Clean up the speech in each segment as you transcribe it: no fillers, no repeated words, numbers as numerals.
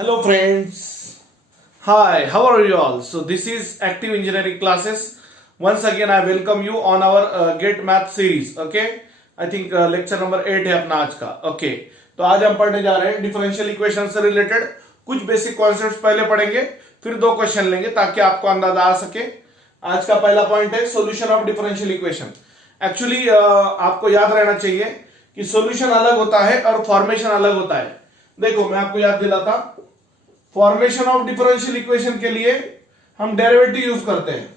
Hello friends. Hi, how are you all? So this is Active Engineering Classes. Once again I welcome you on our Get Math series. Okay? I think lecture number 8 है अपना आज का. Okay. तो आज हम पढ़ने जा रहे हैं डिफरेंशियल इक्वेशन से रिलेटेड कुछ बेसिक कॉन्सेप्ट्स पहले पढ़ेंगे, फिर दो क्वेश्चन लेंगे ताकि आपको अंदाजा आ सके. आज का पहला पॉइंट है solution of differential equation. Actually आपको याद रहना चाहिए कि सॉल्यूशन अलग होता है और फॉर्मेशन अलग होता है. देखो मैं आपको याद दिलाता, फॉर्मेशन ऑफ डिफरेंशियल इक्वेशन के लिए हम डेरिवेटिव यूज करते हैं.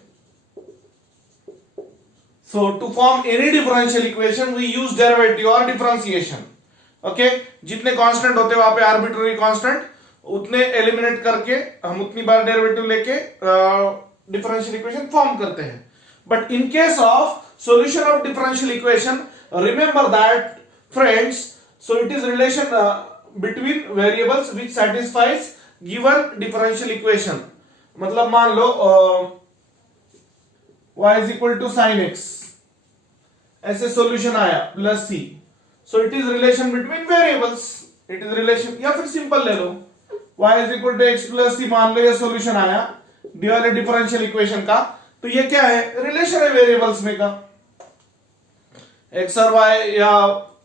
So to form any differential equation we use derivative और डिफरेंशिएशन. ओके, जितने कांस्टेंट होते हैं वहां पे आर्बिट्ररी कांस्टेंट उतने एलिमिनेट करके हम उतनी बार डेरिवेटिव लेके डिफरेंशियल इक्वेशन फॉर्म करते हैं. But in case of solution of differential equation, remember that friends, so it is relation between variables which satisfies given differential equation. मतलब मान लो y is equal to sin x, ऐसे solution आया plus c, so it is relation between variables. it is relation, या फिर simple ले लो y is equal to x plus c, मान लो ये solution आया डी वाले डिफरेंशियल इक्वेशन का, तो ये क्या है, रिलेशन है वेरिएबल्स में का, एक्स और वाई या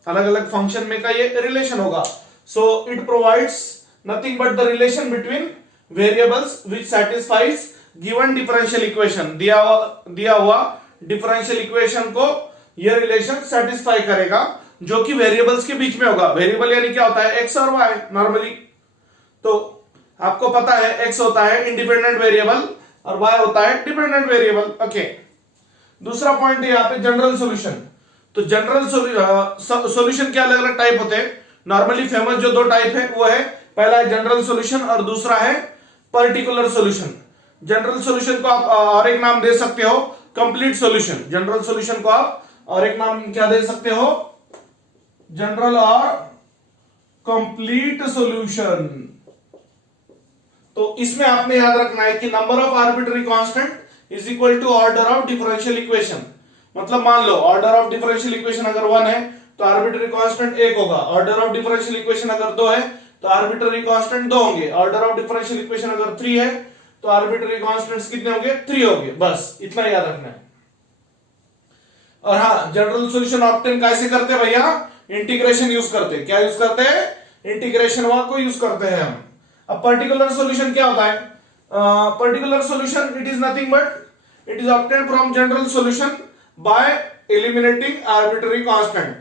अलग अलग फंक्शन में का ये रिलेशन होगा. So it provides nothing but the relation between variables which satisfies given differential equation. दिया हुआ डिफरेंशियल इक्वेशन को ये रिलेशन सेटिस्फाई करेगा जो कि वेरिएबल्स के बीच में होगा. वेरिएबल यानी क्या होता है, एक्स और वाई नॉर्मली. तो आपको पता है एक्स होता है इंडिपेंडेंट वेरिएबल और वाई होता है डिपेंडेंट वेरिएबल. ओके, दूसरा पॉइंट है यहाँ पे जनरल सॉल्यूशन. तो जनरल सॉल्यूशन के अलग अलग टाइप होते हैं. नॉर्मली फेमस जो दो टाइप है वो है, पहला है जनरल सॉल्यूशन और दूसरा है पर्टिकुलर सॉल्यूशन. जनरल सॉल्यूशन को आप और एक नाम दे सकते हो कंप्लीट सॉल्यूशन. जनरल सॉल्यूशन को आप और एक नाम क्या दे सकते हो, जनरल और कंप्लीट सॉल्यूशन. तो इसमें आपने याद रखना है कि number of arbitrary constant is equal to order of differential equation. मतलब मान लो ऑर्डर ऑफ डिफरेंशियल इक्वेशन अगर 1 है तो आर्बिट्ररी कांस्टेंट 1 होगा. ऑर्डर ऑफ डिफरेंशियल इक्वेशन अगर 2 है तो आर्बिट्ररी कांस्टेंट 2 होंगे. ऑर्डर ऑफ डिफरेंशियल इक्वेशन अगर 3 है तो आर्बिट्ररी कांस्टेंट्स कितने होंगे, 3 होंगे. बस इतना याद रखना है. और हाँ, जनरल सॉल्यूशन ऑब्टेन कैसे करते हैं भैया, इंटीग्रेशन यूज करते हैं. क्या यूज करते हैं, इंटीग्रेशन को यूज करते हैं हम. अब पर्टिकुलर सॉल्यूशन क्या होता है, particular solution it is nothing but it is obtained from general solution by eliminating arbitrary constant.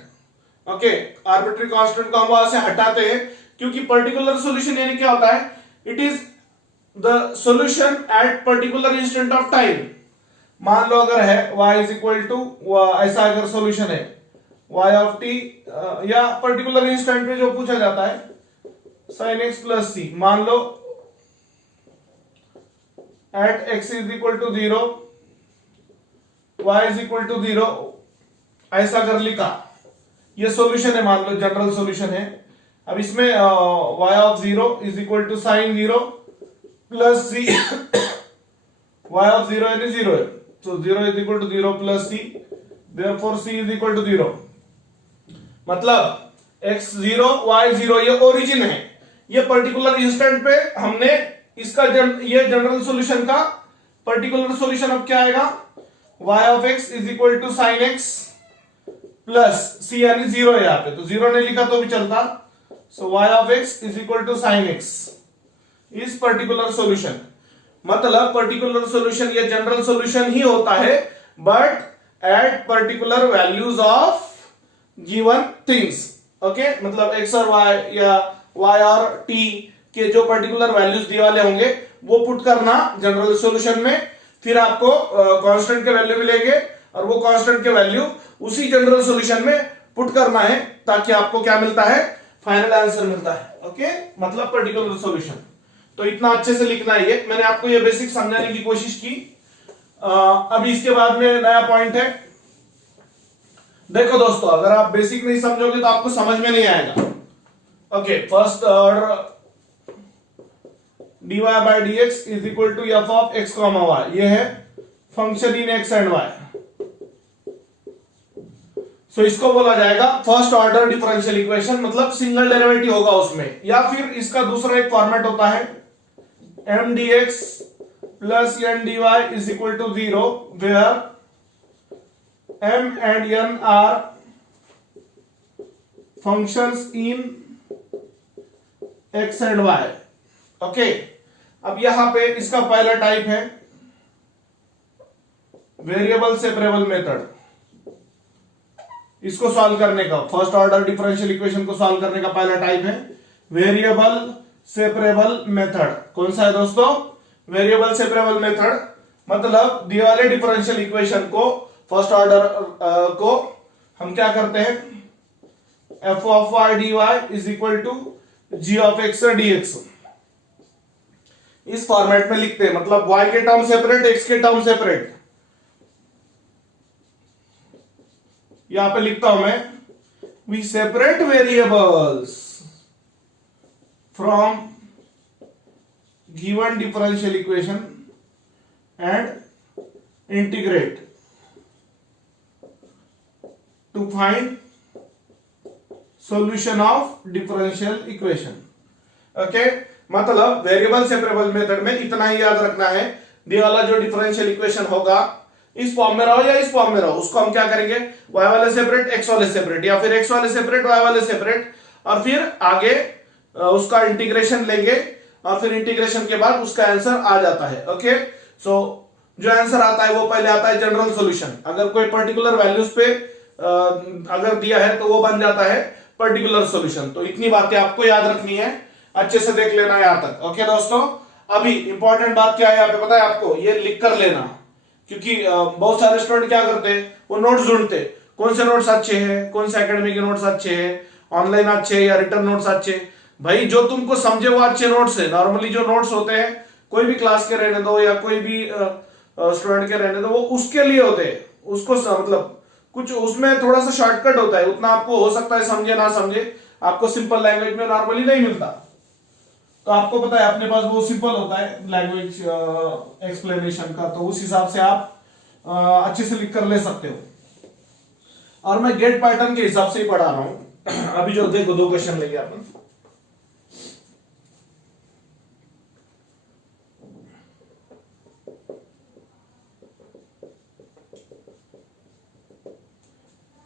Okay, arbitrary constant को हम वहां से हटाते हैं क्योंकि पर्टिकुलर सॉल्यूशन यानी क्या होता है, it is the solution at particular instant of time. मान लो अगर है y इज इक्वल टू, ऐसा अगर सॉल्यूशन है y ऑफ t या पर्टिकुलर इंस्टेंट पे जो पूछा जाता है sin x प्लस c, मान लो at x is equal to 0 y is equal to 0, ऐसा कर लिखा, ये सॉल्यूशन है, मान लो जनरल सॉल्यूशन है. अब इसमें y of 0 is equal to sine 0 plus c, y of 0 यानी 0 है, तो 0 is equal to 0 plus c, therefore c is equal to 0. मतलब x 0 y 0 ये ओरिजिन है. ये पर्टिकुलर इंस्टेंट पे हमने इसका ये जनरल सॉल्यूशन का पर्टिकुलर सॉल्यूशन अब क्या आएगा, y of x is equal to sin x plus c यानी 0 है यहाँ पे, तो 0 नहीं लिखा तो भी चलता. so y of x is equal to sin x is particular solution. मतलब पर्टिकुलर सॉल्यूशन ये जनरल सॉल्यूशन ही होता है but at particular values of given things. Okay, मतलब x और y या y और t के जो पर्टिकुलर वैल्यूज दिए वाले होंगे वो पुट करना जनरल सॉल्यूशन में, फिर आपको कांस्टेंट के वैल्यू मिलेंगे और वो कांस्टेंट के वैल्यू उसी जनरल सॉल्यूशन में पुट करना है ताकि आपको क्या मिलता है, फाइनल आंसर मिलता है. ओके, मतलब पर्टिकुलर सॉल्यूशन. तो इतना अच्छे से लिखना है ये, मैंने आपको ये बेसिक समझाने की कोशिश की. अभी इसके बाद में नया पॉइंट है. देखो दोस्तों, अगर आप बेसिक नहीं समझोगे तो आपको समझ में नहीं आएगा. Okay, first order dy by dx is equal to f of x comma y. ये है function in x and y. सो इसको बोला जाएगा फर्स्ट ऑर्डर डिफरेंशियल इक्वेशन, मतलब सिंगल डेरिवेटिव होगा उसमें। या फिर इसका दूसरा एक फॉर्मेट होता है M D x plus N D y is equal to 0 where m and n are functions in x and y। Okay, अब यहां पे इसका पहला टाइप है वेरिएबल सेपरेबल मेथड। इसको सॉल्व करने का, फर्स्ट ऑर्डर डिफरेंशियल इक्वेशन को सॉल्व करने का पहला टाइप है वेरिएबल सेपरेबल मेथड। कौन सा है दोस्तों? Variable separable method. मतलब दिए वाले डिफरेंशियल इक्वेशन को फर्स्ट ऑर्डर को हम क्या करते हैं, F of y D y is equal to G of x D x, इस फॉर्मेट में लिखते हैं। मतलब y के टर्म सेपरेट, x के टर्म सेपरेट। यहां पे लिखता हूं मैं, we separate variables from given differential equation and integrate to find solution of differential equation। ओके, मतलब वेरिएबल सेपरेबल मेथड में इतना ही याद रखना है, ये वाला जो डिफरेंशियल इक्वेशन होगा इस फॉर्म में रहो या इस फॉर्म में रहो, उसको हम क्या करेंगे, y वाले सेपरेट x वाले सेपरेट, या फिर x वाले सेपरेट y वाले सेपरेट, और फिर आगे उसका इंटीग्रेशन लेंगे और फिर इंटीग्रेशन के बाद उसका आंसर आ जाता है। ओके, सो जो आंसर आता है वो पहले आता है जनरल सॉल्यूशन। अगर कोई पर्टिकुलर वैल्यूज पे अगर दिया है तो वो बन जाता है पर्टिकुलर सॉल्यूशन। तो इतनी बातें आपको याद रखनी है, अच्छे से देख लेना यहां तक। ओके दोस्तों, अभी इंपॉर्टेंट बात क्या है यहाँ पे पता है आपको, ये लिख कर लेना, क्योंकि बहुत सारे स्टूडेंट क्या करते हैं, वो नोट्स ढूंढते, कौन से नोट्स अच्छे हैं, कौन से एकेडमी के नोट्स अच्छे हैं, ऑनलाइन अच्छे हैं या रिटर्न नोट्स अच्छे। भाई जो तुमको समझे वो अच्छे नोट्स है। नॉर्मली जो नोट्स होते हैं कोई भी क्लास के रहने दो या कोई भी स्टूडेंट के रहने दो, वो उसके लिए होते हैं। उसको मतलब कुछ उसमें थोड़ा सा शॉर्टकट होता है, उतना आपको हो सकता है समझे ना समझे, आपको सिंपल लैंग्वेज में नॉर्मली नहीं मिलता। तो आपको पता है अपने पास वो सिंपल होता है लैंग्वेज एक्सप्लेनेशन का, तो उस हिसाब से आप अच्छे से लिख कर ले सकते हो। और मैं गेट पैटर्न के हिसाब से ही पढ़ा रहा हूं। अभी जो देखो 2 क्वेश्चन लेंगे अपन।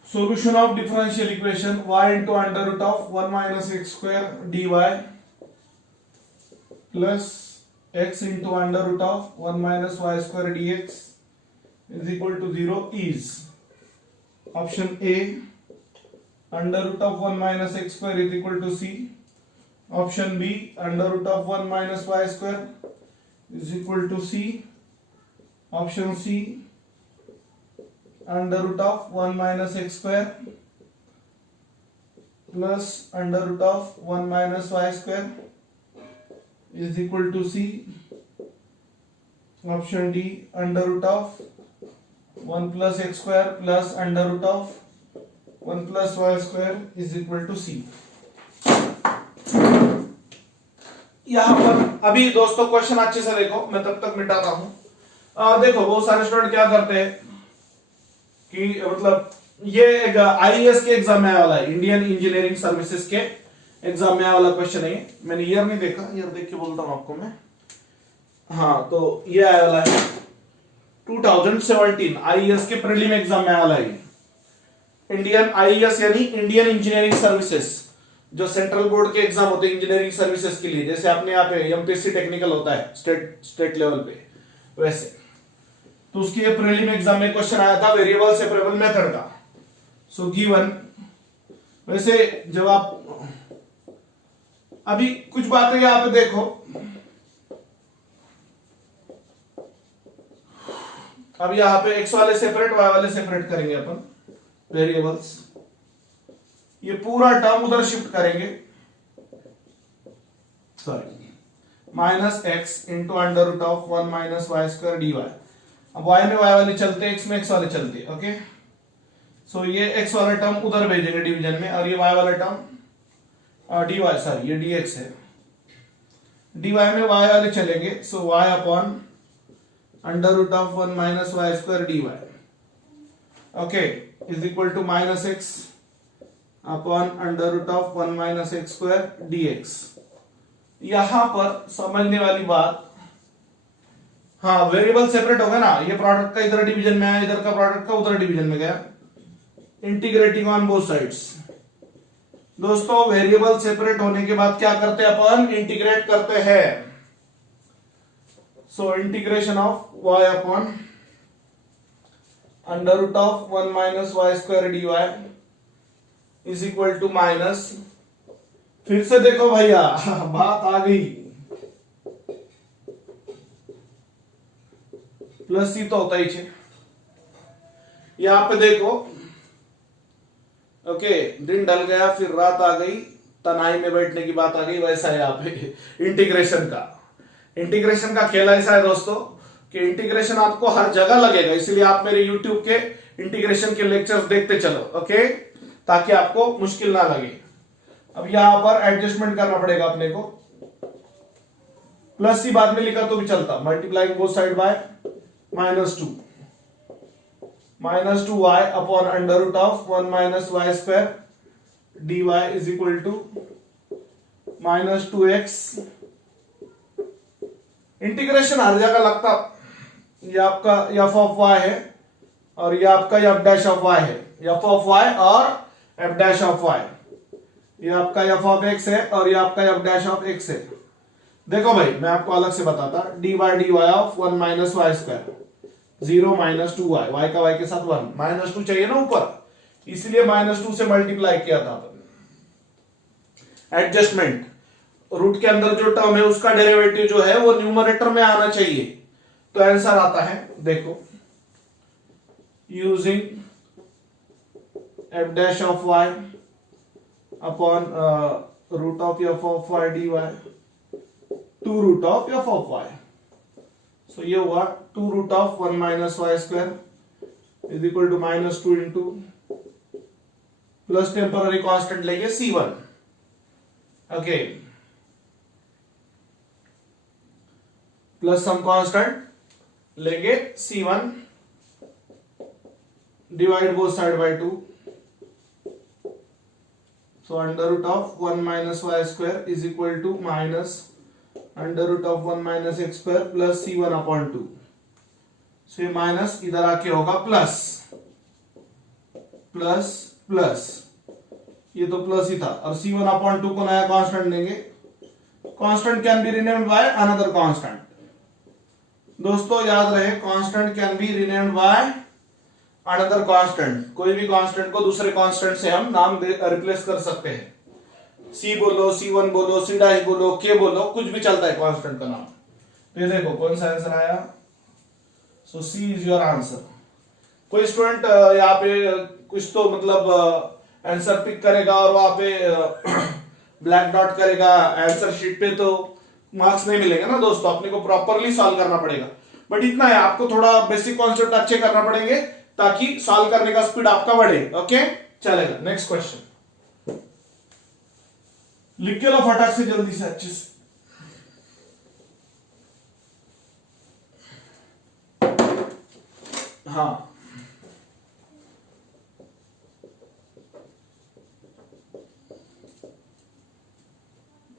Solution of differential equation y into under root of 1 minus x square dy plus x into under root of 1 minus y square dx is equal to 0 is option A under root of 1 minus x square is equal to c, option B under root of 1 minus y square is equal to c, option C under root of 1 minus x square plus under root of 1 minus y square is equal to c, option D under root of 1 plus x square plus under root of 1 plus y square is equal to c। यहां पर अभी दोस्तों question अच्छे से देखो, मैं तब तक मिटाता हूं। देखो बहुत सारे स्टूडेंट क्या करते हैं कि मतलब ये आईएएस के एग्जाम में आया वाला है, इंडियन इंजीनियरिंग सर्विसेज के एग्जाम में आया वाला क्वेश्चन है। मैंने ईयर नहीं देखा, ईयर देख के बोलता हूं आपको मैं। हाँ, तो ये आया वाला है 2017 आईएएस के प्रीलिम एग्जाम में आया वाला है। इंडियन आईएएस यानी इंडियन इंजीनियरिंग सर्विसेज, जो सेंट्रल बोर्ड के एग्जाम होते हैं इंजीनियरिंग सर्विसेज के लिए, जैसे अपने यहाँ पे एमपीएससी टेक्निकल होता है स्टेट लेवल पे, वैसे। तो उसके प्रीलिम एग्जाम में क्वेश्चन आया था वेरिएबल सेपरेबल मेथड का। सो गिवन, वैसे जब आप अभी कुछ बातें यहां पे देखो, अब यहां पे एक्स वाले सेपरेट वाई वाले सेपरेट करेंगे अपन वेरिएबल्स, ये पूरा टर्म उधर शिफ्ट करेंगे, sorry minus x into under root of 1 minus y square D y. अब y में y वाले चलते, x में x वाले चलते। ओके, सो ये x वाला टर्म उधर भेजेंगे डिवीजन में, और ये y वाला टर्म dy, सॉरी ये dx है, dy में y वाले चलेंगे। So y upon under root of 1 minus y square D y. Okay, is equal to minus x upon under root of 1 minus x square dx। यहां पर समझने वाली बात, हाँ वेरिएबल सेपरेट हो गया ना, ये प्रोडक्ट का इधर डिवीजन में आया, इधर का प्रोडक्ट का उधर डिवीजन में गया, इंटीग्रेटिंग ऑन बोथ साइड्स। दोस्तों वेरिएबल सेपरेट होने के बाद क्या करते हैं अपन, इंटीग्रेट करते हैं। So integration of y upon under root of 1 minus y square D y is equal to minus, फिर से देखो भैया बात आ गई, प्लस ही तो होता ही छे। यहां पे देखो, ओके दिन ढल गया फिर रात आ गई, तनाई में बैठने की बात आ गई, वैसा है यहाँ पे इंटीग्रेशन का खेल ऐसा है दोस्तों कि इंटीग्रेशन आपको हर जगह लगेगा, इसलिए आप मेरे YouTube के इंटीग्रेशन के लेक्चर्स देखते चलो, ओके, ताकि आपको मुश्किल ना लगे। अब यहां पर एडजस्टमेंट करना पड़ेगा अपने को, प्लस ही बाद में लिखा तो भी चलता, multiplying both side by minus two y upon under root of 1 minus y square D y is equal to minus 2x। Integration हर जगह लगता, ये आपका एफ ऑफ वाई है और ये आपका एफ डैश ऑफ वाई है, एफ ऑफ वाई और एफ डैश ऑफ वाई, ये आपका एफ ऑफ एक्स है और ये आपका एफ डैश ऑफ एक्स है। देखो भाई मैं आपको अलग से बताता, D y of 1 minus y square 0 minus 2y, y का y के साथ 1, माइनस 2 चाहिए ना ऊपर, इसलिए माइनस 2 से मल्टीप्लाई किया था। एडजस्टमेंट, रूट के अंदर जो टर्म है उसका डेरिवेटिव जो है वो न्यूमरेटर में आना चाहिए, तो आंसर आता है देखो, using F dash of y upon root of F of y dy to root of F of y। So ये हुआ 2 root of 1 minus y square is equal to minus 2 into plus temporary constant लेंगे C1, okay, plus some constant लेंगे C1, divide both side by 2, so under root of 1 minus y square is equal to minus under root of 1 minus x square plus C1 upon 2। सो ये minus इधर आके होगा plus plus plus, ये तो plus ही था, और C1 upon 2 को नया कांस्टेंट लेंगे, constant can be renamed by another constant. दोस्तों याद रहे, constant can be renamed by another constant, कोई भी कांस्टेंट को दूसरे कांस्टेंट से हम नाम रिप्लेस कर सकते हैं, C बोलो, C1 बोलो, C डैश बोलो, K बोलो, कुछ भी चलता है कांस्टेंट का नाम। तो ये देखो कौन सा आंसर आया, सो C इज योर आंसर। कोई स्टूडेंट यहाँ पे कुछ तो मतलब आंसर पिक करेगा और वहां पे ब्लैक डॉट करेगा आंसर शीट पे, तो मार्क्स नहीं मिलेगा ना दोस्तों, अपने को प्रॉपरली सॉल्व करना पड़ेगा। बट इतना है, आपको थोड़ा बेसिक कॉन्सेप्ट अच्छे करना पड़ेंगे ताकि सॉल्व करने का स्पीड आपका बढ़े, ओके चलेगा। नेक्स्ट क्वेश्चन लिख के लो फटाक से, जल्दी से अच्छे से। हाँ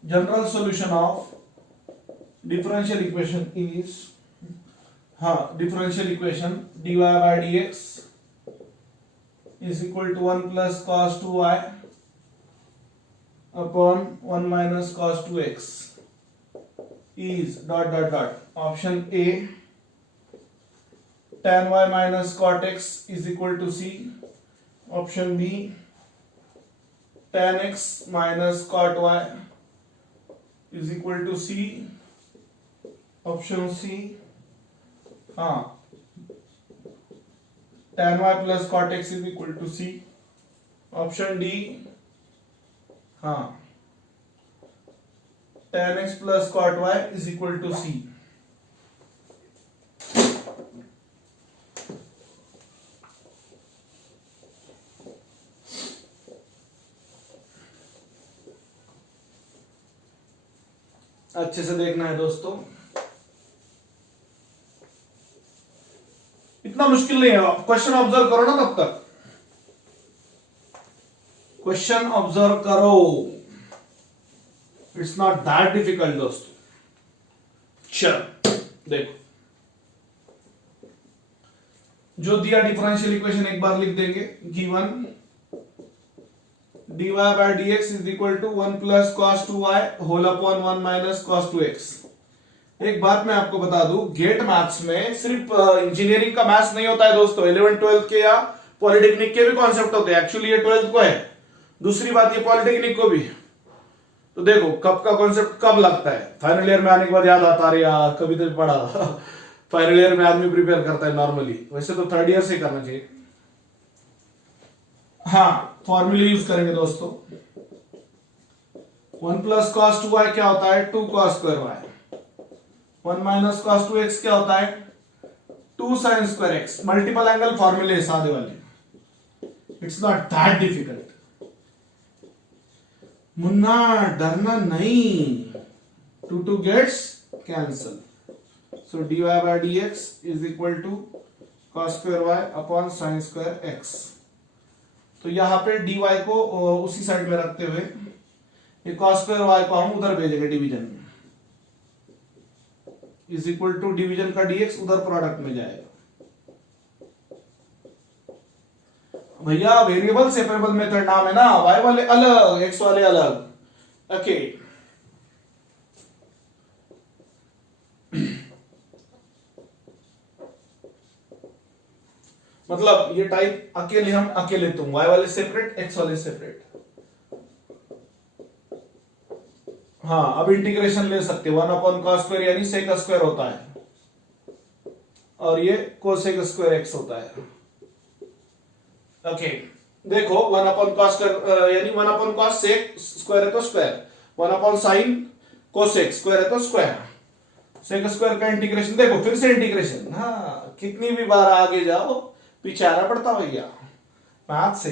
general solution of differential equation is, हाँ differential equation dy by dx is equal to 1 plus cos 2y upon 1 minus cos 2x is dot dot dot, option A tan y minus cot x is equal to C, option B tan x minus cot y is equal to C, option C हाँ tan y plus cot x is equal to C, option D हाँ tan x plus cot y is equal to C। अच्छे से देखना है दोस्तों, इतना मुश्किल नहीं है, क्वेश्चन ऑब्जर्व करो ना तब तक। क्वेश्चन ऑब्जर्व करो, इट्स नॉट दैट डिफिकल्ट दोस्तों। चल देखो, जो दिया डिफरेंशियल इक्वेशन एक बार लिख देंगे, given dy by dx is equal to 1 plus cos 2y whole upon 1 minus cos 2x। एक बात मैं आपको बता दूं, गेट मैथ्स में सिर्फ इंजीनियरिंग का मैथ्स नहीं होता है दोस्तों, 11th 12th के या पॉलिटेक्निक के भी कॉन्सेप्ट होते हैं। एक्चुअली ये 12th को है, दूसरी बात ये पॉलिटेक्निक को भी। तो देखो कब का कॉन्सेप्ट कब लगता है, फाइनल ईयर में आने के बाद याद आता है यार कभी तो पढ़ा। फाइनल ईयर में आदमी प्रिपेयर करता है नॉर्मली, वैसे तो थर्ड ईयर से करना चाहिए। हाँ, फॉर्मूले यूज करेंगे दोस्तों। 1 प्लस कॉस 2y क्या होता है, 2 cos square y। 1 minus cos 2x क्या होता है, 2 sine square x। Multiple angle फॉर्मूले सादे वाले, इट्स नॉट दैट डिफिकल्ट। मुन्ना डरना नहीं, 2 gets cancel. So dy by dx is equal to cos square y upon sin square x। तो यहां पे dy को उसी साइड में रखते हुए ये cos स्क्वायर y को हम उधर भेजेंगे डिवीजन में, इज इक्वल टू डिवीजन का dx उधर प्रोडक्ट में जाएगा। भैया वेरिएबल सेपरेबल मेथड नाम है ना, y वाले अलग x वाले अलग। ओके मतलब ये टाइप अकेले हम अकेले तुम, y वाले सेपरेट x वाले सेपरेट। हाँ, अब इंटीग्रेशन ले सकते, 1 अपॉन कॉस स्क्वायर यानी सेक स्क्वायर होता है, और ये कोसेक स्क्वायर x होता है। ओके देखो 1 अपॉन कॉस यानी 1 अपॉन कॉस सेक स्क्वायर है तो square, 1 upon sine cosec square है तो स्क्वायर। सेक स्क्वायर का इंटीग्रेशन देखो, फिर से इंटीग्रेशन। हाँ, कितनी भी बार आगे जाओ पीछे आना पड़ता भैया मैथ से।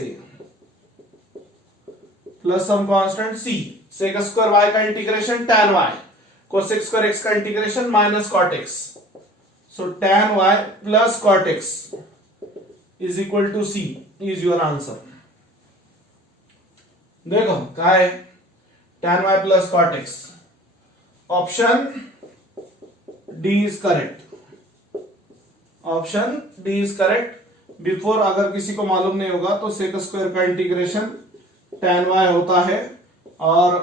Plus some constant c, sec square y का integration tan y, cosec square x का integration minus cot x। So tan y plus cot x is equal to c is your answer. देखो क्या है, tan y plus cot x। Option D is correct, option D is correct. Before अगर किसी को मालूम नहीं होगा तो सेक स्क्वायर का इंटीग्रेशन tan y होता है और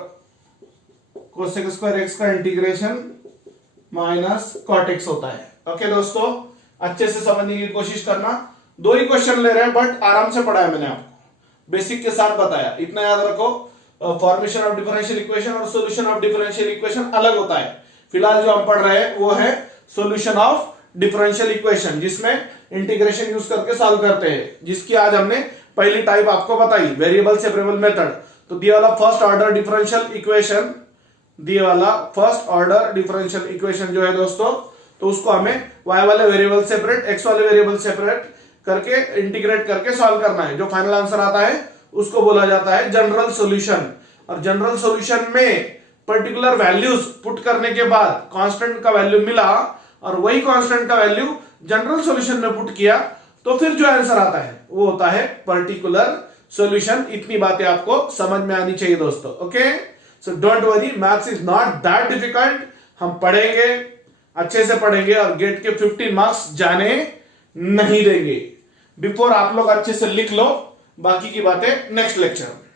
कोसेक स्क्वायर x का इंटीग्रेशन माइनस कॉट x होता है। ओके दोस्तों, अच्छे से समझने की कोशिश करना। 2 ही क्वेश्चन ले रहे हैं बट आराम से पढ़ाया मैंने आपको, बेसिक के साथ बताया। इतना याद रखो, फॉर्मेशन ऑफ डिफरेंशियल इक्वेशन और सॉल्यूशन ऑफ डिफरेंशियल इक्वेशन अलग होता है। फिलहाल जो हम पढ़ रहे हैं वो है सॉल्यूशन ऑफ डिफरेंशियल इक्वेशन, जिसमें इंटीग्रेशन यूज करके सॉल्व करते हैं, जिसकी आज हमने पहली टाइप आपको बताई, वेरिएबल सेपरेबल मेथड। तो दिया वाला फर्स्ट ऑर्डर डिफरेंशियल इक्वेशन, दिए वाला फर्स्ट ऑर्डर डिफरेंशियल इक्वेशन जो है दोस्तों, तो उसको हमें y वाले वेरिएबल सेपरेट, x वाले वेरिएबल सेपरेट करके इंटीग्रेट करके सॉल्व करना है। जो फाइनल आंसर आता है उसको बोला जाता है जनरल सॉल्यूशन। और जनरल सॉल्यूशन में पर्टिकुलर वैल्यूज पुट करने के बाद कांस्टेंट का वैल्यू मिला और वही कांस्टेंट का वैल्यू जनरल सॉल्यूशन में पुट किया, तो फिर जो आंसर आता है वो होता है पर्टिकुलर सॉल्यूशन। इतनी बातें आपको समझ में आनी चाहिए दोस्तों। Okay, so don't worry, maths is not that difficult. हम पढ़ेंगे, अच्छे से पढ़ेंगे और गेट के 15 मार्क्स जाने नहीं देंगे। बिफोर आप लोग अच्छे से लिख लो, बाकी की बातें नेक्स्ट लेक्चर में।